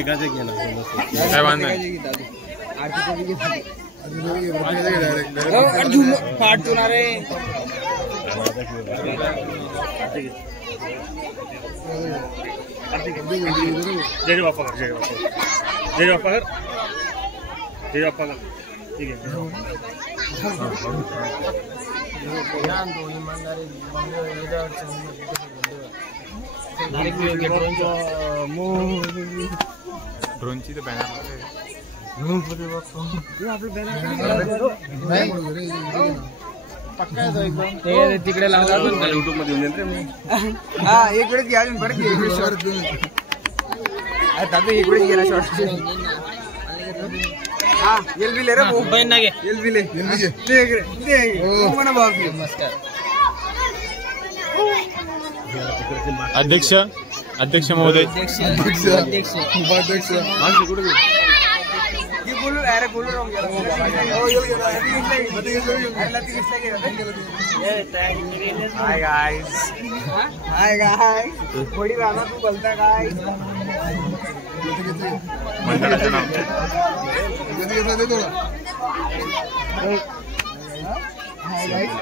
काय वांधा पाठ तुला रे जय बापा कर जय बापा जय बापा कर जय बापा कर ठीक है ड्रोनची तर बॅनर तिकडे लावला युट्यूब मध्ये हा एक वेळेस घ्या अजून परत दादा एक वेळेस गेला शॉर्ट हा एल बी ले रे बहीण ना घे एल बी ले नमस्कार अध्यक्ष अध्यक्ष महोदय अध्यक्ष उपाध्यक्ष बोलू अरे बोलू हाय गाइस हाय गाइस थोडी राणा तू बोलता काय मंडळाचं नाव हाय गाइस